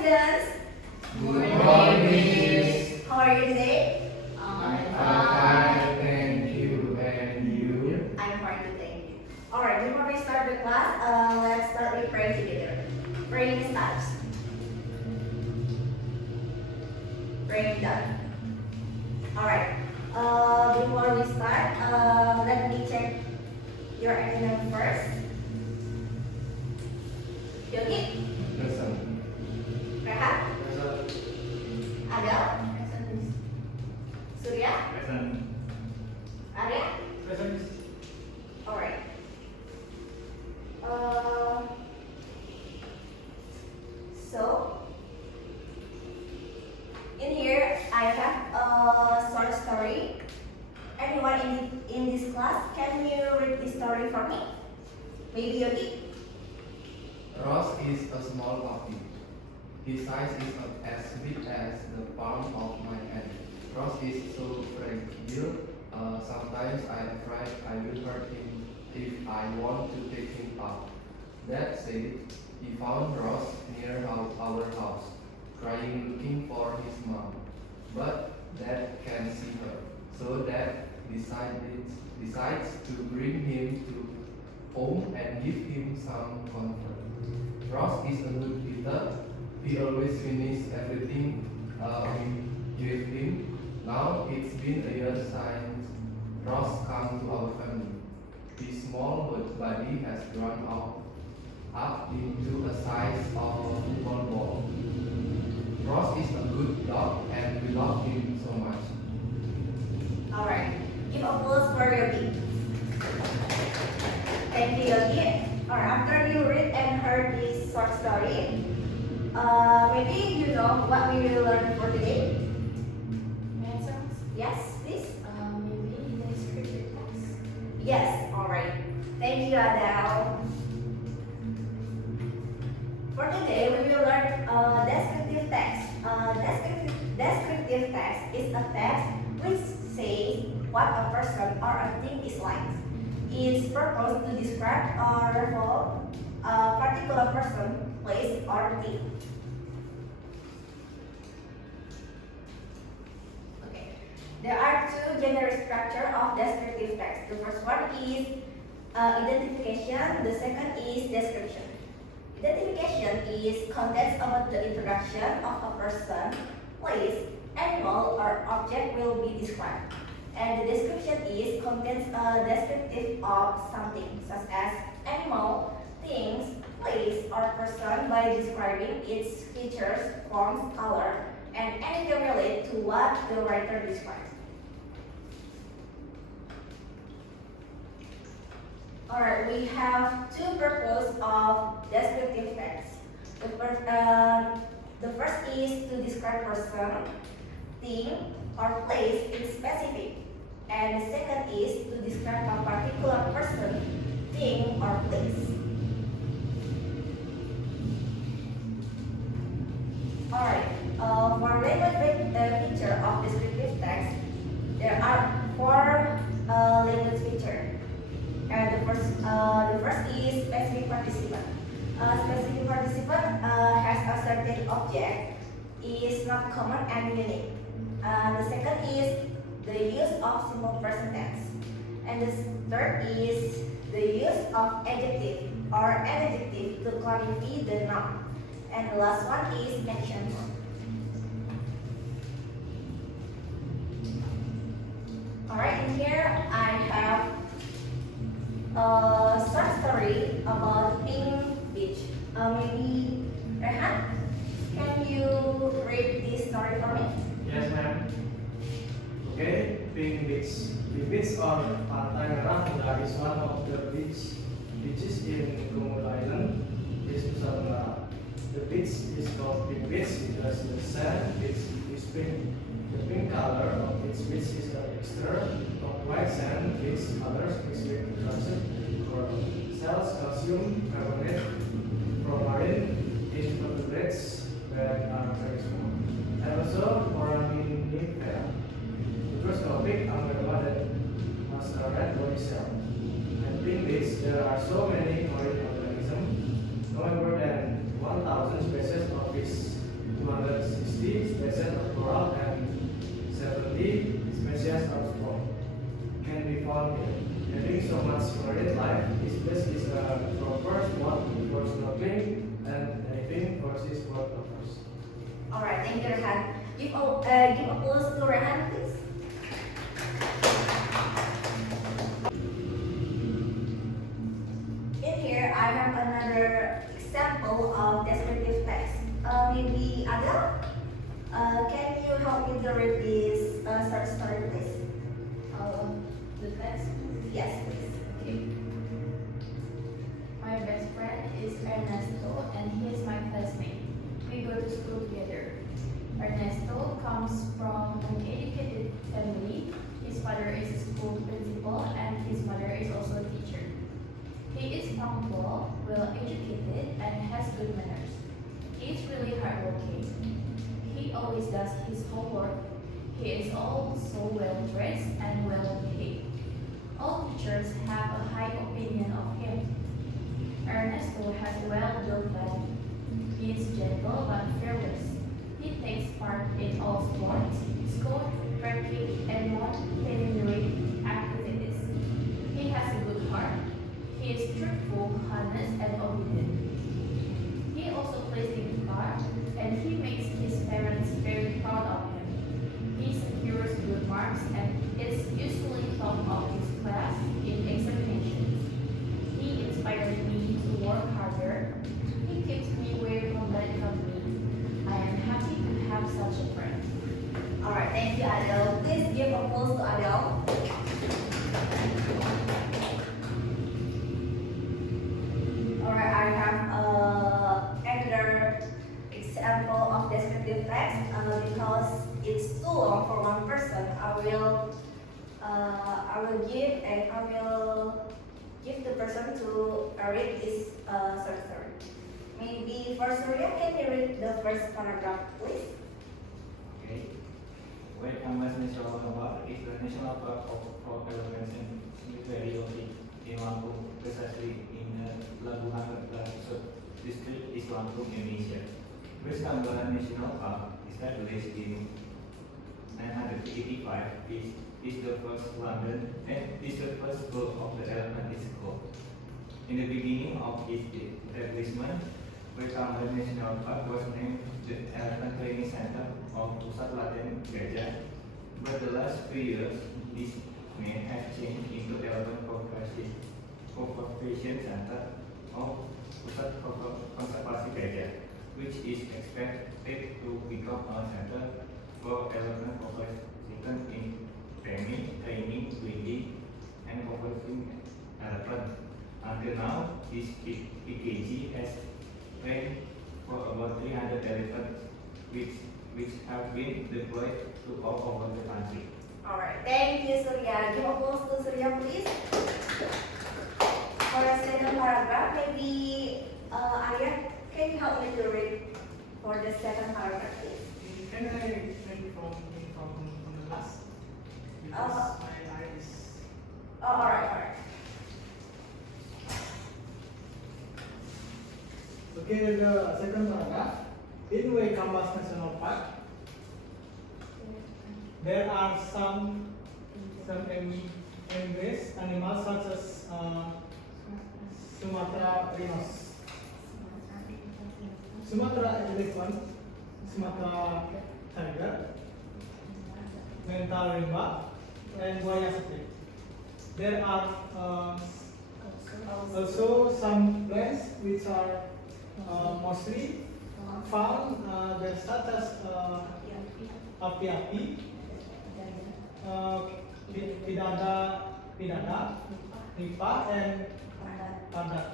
students. Good morning, Miss. How are you today? I'm fine, thank you. And you? I'm fine too, thank you. Alright, before we start the class, let's start with praying together. Praying starts. Praying done. Alright, before we start, let me check your attendance first. Yogi? Present. Rehat? Present. Adel? Surya? Present. Arya? Present. Alright. So in here I have a short story. Anyone in this class, can you read this story for me? Maybe Yogi? Ross is a small puppy. His size is as big as the palm of my hand. Ross is so fragile. Sometimes I am afraid I will hurt him if I want to take him out. That said, he found Ross near our house, crying looking for his mom. But Dad can't see her, so Dad decides to bring him to home and give him some comfort. Ross is a good eater. He always finishes everything we gave him. Now it's been a year since Ross came to our family. His small body has grown up into a size of a football ball. Ross is a good dog and we love him so much. Alright. Give applause for Yogi. Thank you, Yogi. Alright, after you read and heard this short story, maybe you know what we will learn for today? Answers? Yes, please? Maybe descriptive text. Yes, alright. Thank you, Adele. For today, we will learn descriptive text. Descriptive text is a text which says what a person or a thing is like. Its purpose to describe or refer a particular person, place, or thing. Okay. There are two general structures of descriptive text. The first one is identification. The second is description. Identification is context about the introduction of a person, place, animal, or object will be described. And the description is contains a descriptive of something, such as animal, things, place, or person by describing its features, forms, color, and anything related to what the writer describes. Alright, we have two purposes of descriptive text. The first is to describe person, thing, or place in specific. And the second is to describe a particular person, thing, or place. Alright, for language feature of descriptive text, there are four language features. And the first is specific participant. Specific participant has a certain object, is not common and unique. The second is the use of simple present tense. And the third is the use of adjective or adjective to clarify the noun. And the last one is action. Alright, in here I have a short story about Pink Beach. Maybe Rehan, can you read this story for me? Yes, ma'am. Okay, Pink Beach. Pink Beach or Pantai Merah Muda is one of the beaches in Komodo Island, is Nusa Tenggara. The beach is called Pink Beach because the sand is pink. The pink color of its beach is a mixture of white sand, which others mixed with calcium coral. Cells calcium carbonate from marine invertebrates that are very small. And also foraminifera, microscopic amoeba that masquerade body cell. And Pink Beach, there are so many marine organisms, no more than 1,000 species of fish, photographers. Alright, thank you, Rehan. Give applause to Rehan, please. In here, I have another example of descriptive text. Maybe Adele, can you help me to read this short story, please? The text. Yes, please. Okay. My best friend is Ernesto and he is my classmate. We go to school together. Ernesto comes from an educated family. His father is a school principal and his mother is also a teacher. He is punctual, well educated, and has good manners. He is really hardworking. He always does his homework. He is also well dressed and well behaved. All teachers have a high opinion of him. Ernesto has a well-built body. He is gentle but fearless. He takes part in all sports, school, cricket, and monetary activities. He has a good heart. He is truthful, honest, and obedient. He also plays the guitar, and he makes his parents very proud of him. He secures good marks and is usually top of his class in examinations. He inspires me to work harder. He keeps me away from bad company. I am happy to have such a friend. Alright, thank you, Adele. Please give applause to Adele. Alright, I have another example of descriptive text because it's too long for one person. I will give the person to read this short story. Maybe for Surya, can you read the first paragraph, please? Okay. White Canvas National Park is the national park for elements and cemetery in Lampung, precisely in the Labuhan district is Lampung, Indonesia. White Canvas National Park, established in 985, is the first London and is the first goal of the elephant is called. In the beginning of its establishment, Bachelor National Park was named the Elephant Training Center of Pusat Latihan Gajah, but the last few years this may have changed into Elephant Conservation Center of Pusat Konservasi Gajah, which is expected to become a center for elephant population in training, breeding, and conserving elephant. Until now, this PKG has trained for about 300 elephants, which have been deployed to all over the country. Alright, thank you, Surya. Give applause to Surya, please. For the second paragraph, maybe Arya, can you help me to read for the second paragraph, please? Can I read from the last? Because my eyes. Oh, alright. Okay, the second paragraph. In Waikambas National Park, there are some endemic animals such as Sumatra rhinos, Sumatra elephant, Sumatra tiger, mental rimba, and buaya snake. There are also some plants which are mostly found there, such as api-api, pidada, nipa, and padat.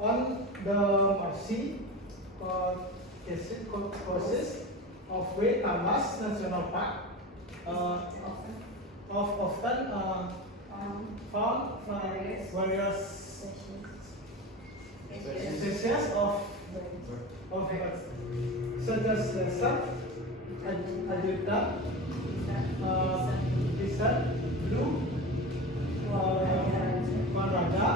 On the Marsi courses of Waikambas National Park, often found various species of birds, such as leopard, ajuta, lizard, blue, marada,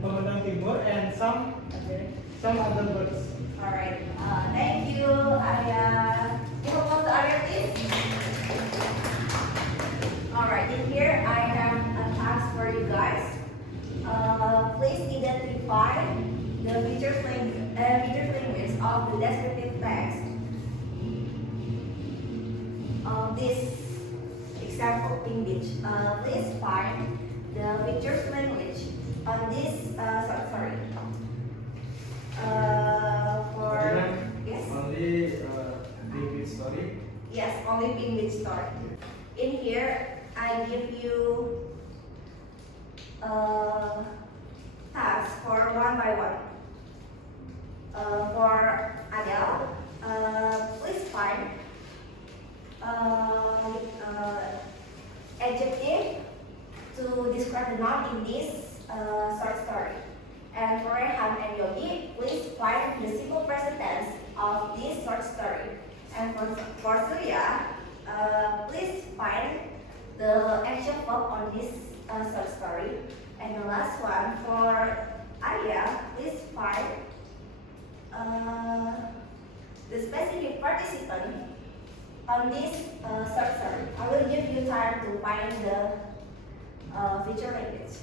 pemandang timur, and some other birds. Alright, thank you, Arya. Give applause to Arya, please. Alright, in here I have a task for you guys. Please identify find the features language of the descriptive text of this example ping beach. Please find the features language on this. Sorry. For yes. Only ping beach story. Yes, only ping beach story. In here, I give you tasks for one by one. For Adele, please find adjective to describe the noun in this short story. And for Rehan and Yogi, please find the simple present tense of this short story. And for Surya, please find the action verb on this short story. And the last one for Arya, please find the specific participant on this short story. I will give you time to find the feature language.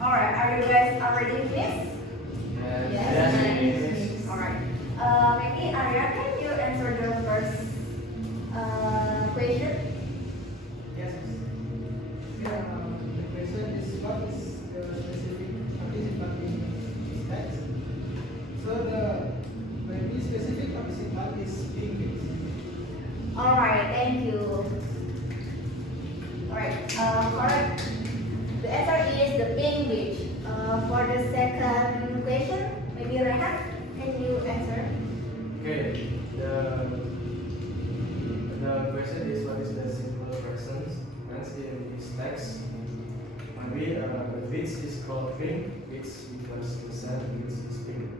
Alright, are you guys already finished? Yes. Alright. Maybe Arya, can you answer the first question? Yes. The question is what is the specific participant in this text? So the maybe specific participant is English. Alright, thank you. Alright, correct. The answer is the ping beach. For the second question, maybe Rehan, can you answer? Okay. The question is what is the simple present tense in this text? Maybe the beach is called pink, which because the sand which is pink.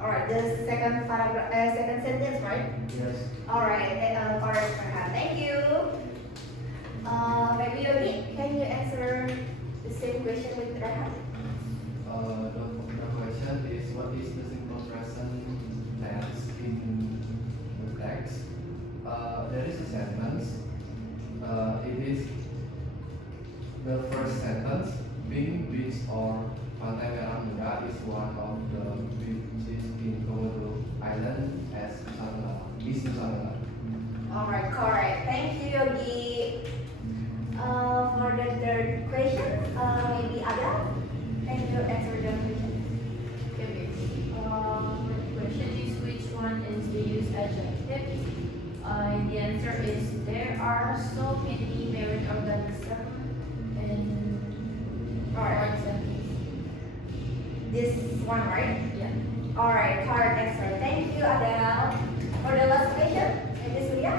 Alright, the second paragraph, second sentence, right? Yes. Alright, correct, Rehan. Thank you. Maybe Yogi, can you answer the same question with Rehan? The question is what is the simple present tense in the text? There is a sentence. It is the first sentence. Being beach or Pantai Merah Muda is one of the beaches in Komodo Island as Nusantara. Alright, correct. Thank you, Yogi. For the third question, maybe Adele, can you answer the question? Okay, the question is which one is the use adjective? The answer is there are so many marine organisms in our sentence. This one, right? Yeah. Alright, correct answer. Thank you, Adele. For the last question, maybe Surya?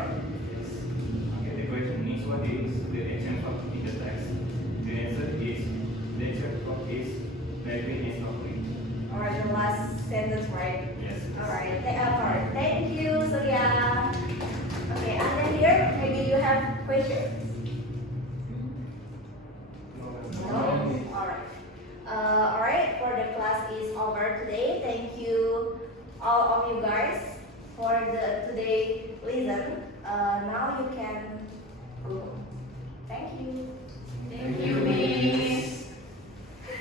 Okay, the question is what is the action verb in the text? The answer is the action verb is driving is not doing. Alright, the last sentence, right? Yes. Alright, correct. Thank you, Surya. Okay, and then here, maybe you have questions? No? Alright. Alright, for the class is over today. Thank you all of you guys for the today listen. Now you can